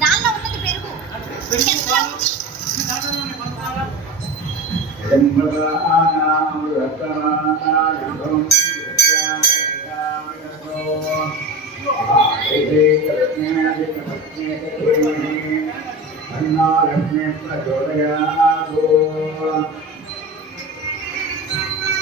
దానిలో ఉన్నది పెరుగు చెత్తలో ఉంది.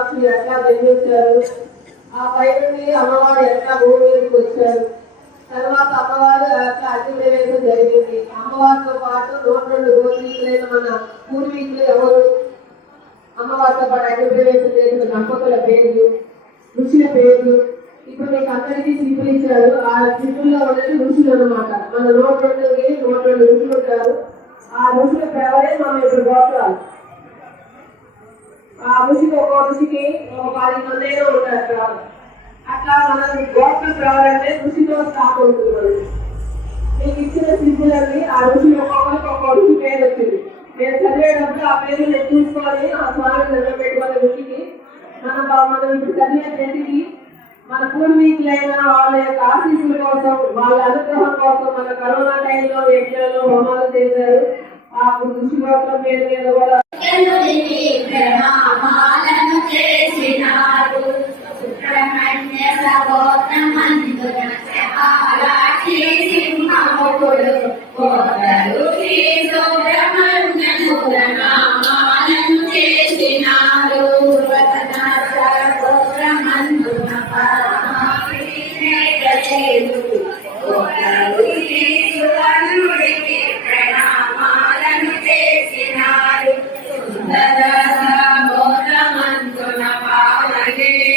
అమ్మవారు ఎట్లా జన్మించారు? ఆ పై నుండి అమ్మవారు ఎట్లా భూమి మీదకి వచ్చారు? తర్వాత అమ్మవారు అట్లా అగ్ని జరిగింది. అమ్మవారితో పాటు నూట రెండు గోత్రీకులైన మన పూర్వీకులు ఎవరు? అమ్మవారితో పాటు అగ్ని చేసిన దంపతుల పేర్లు ఋషుల పేర్లు. ఇప్పుడు మీకు అందరికీ స్లిప్పులు ఇచ్చారు ఆ స్లిప్పుల్లో ఉన్నది ఋషులు అన్నమాట. మన నూట రెండుకి నూట రెండు ఋషులు ఉంటారు. ఆ ఋషుల పేరే మనం ఇప్పుడు గోత్రాలు. ఆ ఋషికి ఒక్కో ఋషికి ఒక పది మంది అయినా ఉంటారు అట్లా మనం గోత్ర రావాలంటే ఋషితో స్టార్ట్ అవుతుంది మీకు ఇచ్చిన సిద్ధులన్నీ ఆ ఋషి ఒక్కొక్కరికి ఒక్కొక్క ఋషి పేరు వచ్చింది. నేను చదివేటప్పుడు ఆ పేరు నేను చూసుకొని ఆ స్వామి నిలబెట్టుకున్న ఋషికి మన మనం ఇప్పుడు చదివే ప్రతికి మన పూర్వీకులైన వాళ్ళ యొక్క ఆశీస్సుల కోసం వాళ్ళ అనుగ్రహం కోసం మన కరోనా టైంలో యజ్ఞాలు హోమాలు చేశారు. ఆ ఋషి గోత్రం పేరు మీద కూడా ಅಡಿಗೆ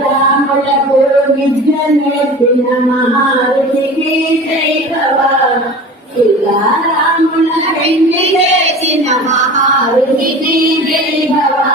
రాములకు విద్య నేర్పిన మహారుడికి జైభవా శ్రీరాముల వెండి చేసిన మహారుడికి జైభవా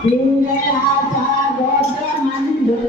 Pindah tak goda mandul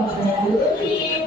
Hallelujah.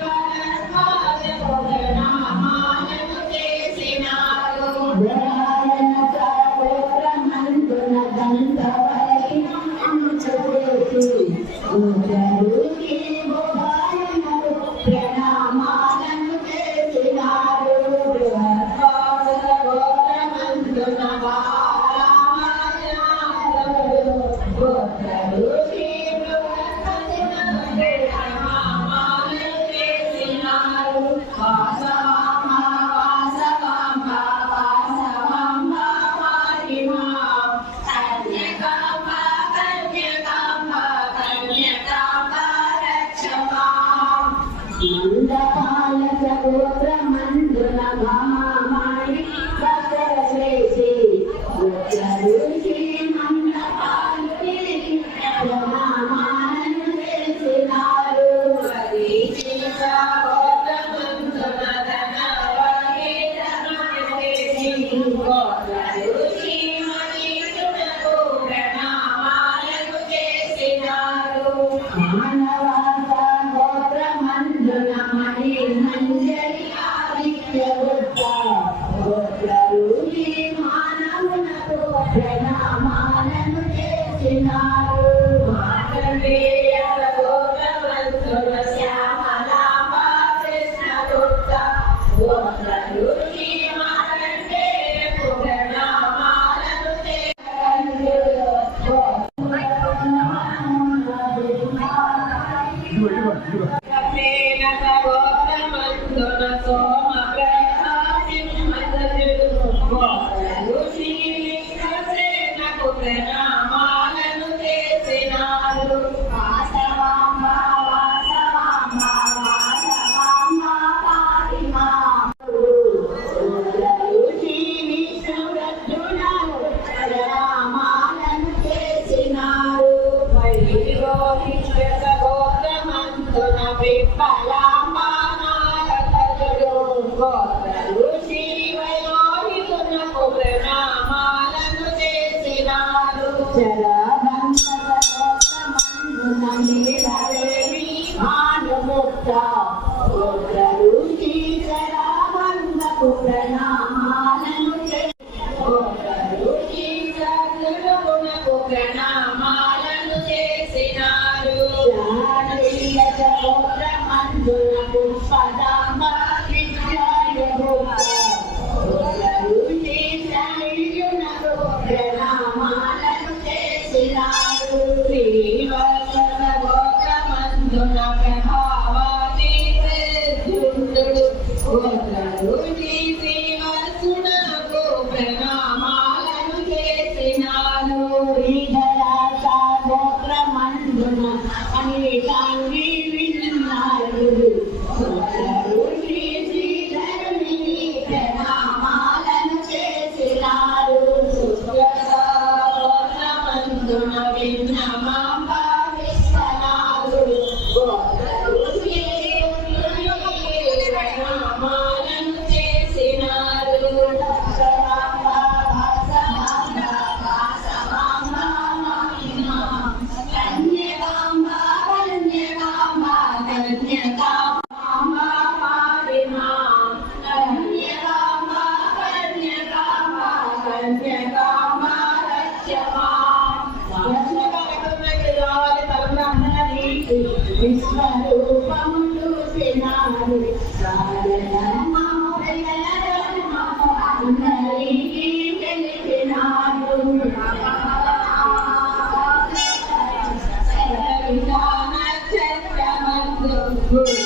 亲的 Thank you. good.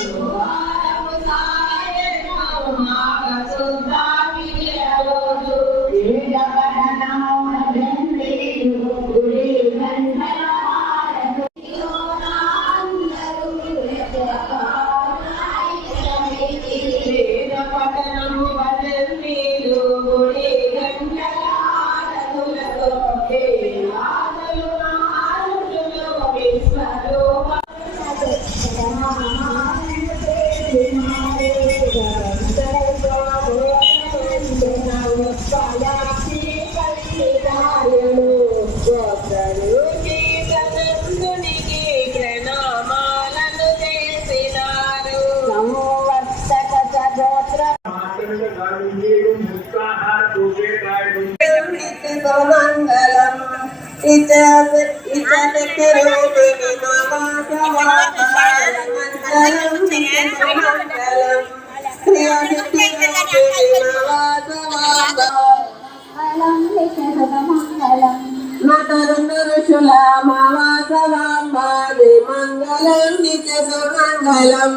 నటరుషుల మావాసవాంబాది మంగళం నిత్య సుమంగళం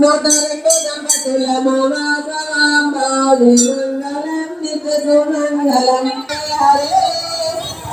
నూట రెండు దంపతుల మావాసవాంబాది మంగళం నిత్య సుమంగళం హరే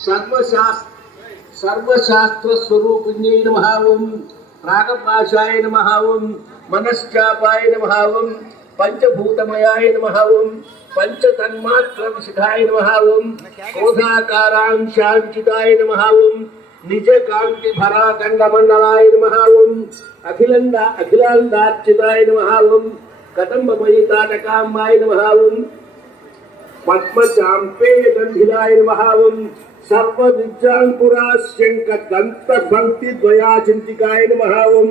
సర్వశాస్త్ర సర్వశాస్త్ర స్వరూపిణ్యై నమ ఓం రాగభాషాయ నమ ఓం మనశ్చాపాయ నమ ఓం పంచభూతమయాయ నమ ఓం పంచతన్మాత్రవిశిఖాయ నమ ఓం క్రోధాకారాంశాంచితాయ నమ ఓం నిజకాంతిభరాఖండమండలాయ నమ ఓం అఖిలాందార్చితాయ నమ ఓం కదంబమయితాటకాంబాయ నమ పద్మచాంపేయ గంధిలాయ నమ సర్వ విద్యాంకురా శంక దంత భక్తి ద్వయాచింతికాయ నమ ఓం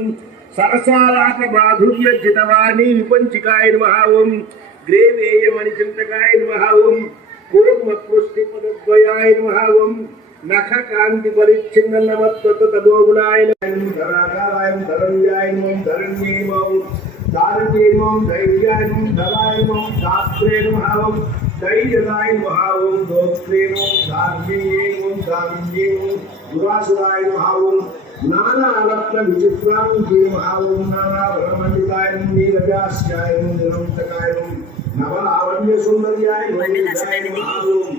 సరసాలాప మాధుర్య జితవాణి విపంచికాయ నమ ఓం గ్రేవేయమణి చింతకాయ నమ ఓం కూర్మపుష్టిపదద్వయాయ నమ నఖ కాంతి పరిచ్ఛిన్న నమత్తతోగుణాయ ధరాకారాయ ధరణ్యాయ నమం ధరణ్యేమం దారుణేమం ధైర్యాయ నమం ధరాయ నమం कई जगाए वहाँ ओम गोत्रे ओम धार्मिये ओम धार्मिये ओम दुरासुराय वहाँ ओम नाना रत्न विचित्रां के वहाँ ओम नाना ब्रह्मचिताय ओम नीरजास्याय ओम निरंतकाय ओम नवल आवन्य सुंदर्याय वैनिधाय वहाँ ओम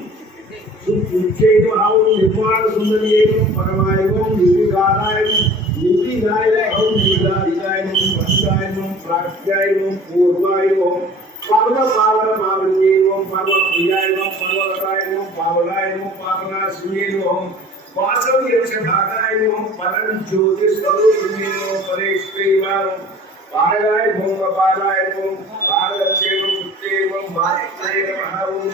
वहाँ ओम निर्वाण सुंदर्ये ओम परमाय ओम निर्विकाराय निर्विकाराय ओम निर्विकाराय ओम वंदाय ओम प्राच्याय ओम पूर्वाय ओम सर्व पावन पावनी ओम सर्व प्रिया एवं सर्वरताय एवं पावनाय एवं पापना सूर्य ओम वासव यक्ष ढाकाय एवं परम ज्योतिष स्वरूप में ओम परेश परिवार पारगाय भूम कपालाय ओम पारलक्षे ओम पुत्रे एवं भारताय नमः ओम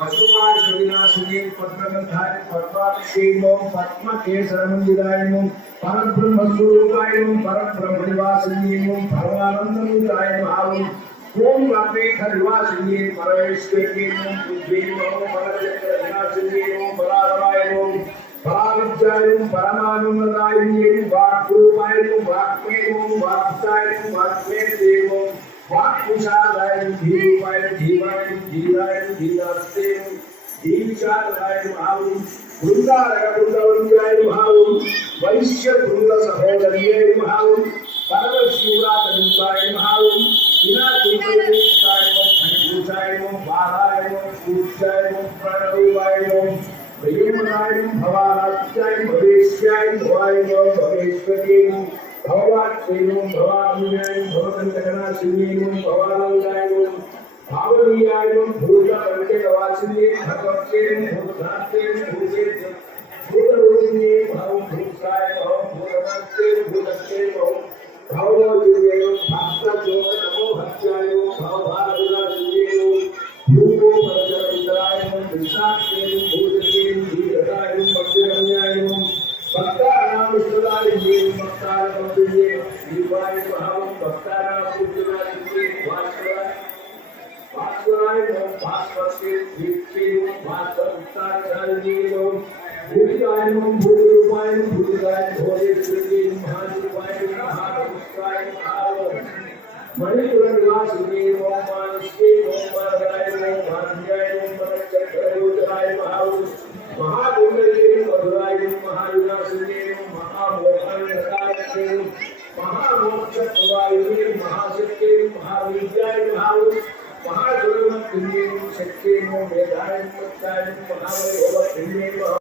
पशुपाल विनाशिनी पद्मगंधाय पद्माक्षेमं पद्मकेशरमन्दिरायमं परब्रह्मस्वरूपायमं परब्रह्मनिवासिनीमं परमानन्दरूपाय भावम् ओम वापे खरवासनिये परमेश्वरिये ओम बुद्धिये ओम ओम बलाराय ओम पराविद्याय ओम ओम वाक्रूपाय ओम वाक्मे ओम वाक्ताय ओम वाक्मे देव ओम वाक्कुशालाय ओम धीरूपाय ओम धीराय ओम धीरास्ते ओम धीचालाय ओम आवुम वृंदारक वृंदवंद्याय ओम वैश्य वृंद सहोदरिये ओम आवुम परमशिवरातनुताय ओम बिना किसी ओंकाराय अनिरुद्धाय बालाय पूज्याय प्रणवाय प्रेमनाय भवानात्याय भवेश्याय भवाय भवेश्वरी भवात्सेनो भवान्याय भवकंटकनाशिन्यो भवालंगाय भावनीयाय भूतवर्गवासिने भगवत्सेन भूतनाथेन भूतेन भूतरूपिणे भवं भूताय भवं भूतवर्गे भूतस्य भवं भावोयुगेन भास्तको नमो भक्त्यायो भावभारविलासियो भूमो परचरित्राय कृष्णाक्षे भूजके धीरताय भक्तिरम्याय भक्तानां विश्वदाय ये भक्तारमप्रिये शिवाय भावं भक्तानां विश्वदाय ये भास्कर भास्कराय भास्करस्य दीप्ते भास्करतारजीवं भूतायं भूरूपायं भूताय भोगे श्रीमहादेव मणिपुर निवास श्री ओम मान श्री ओम मान राय ओम मान जय ओम मान चक्रयोजनाय महाऊ महागुंडलेन मधुराय महायुनाशिने महामोहनकाय महामोक्षत्वायुने महाशक्ते महाविद्याय महाऊ महाजुलमत्रिने शक्ते नो मेधाय पत्ताय महावैभवत्रिने महा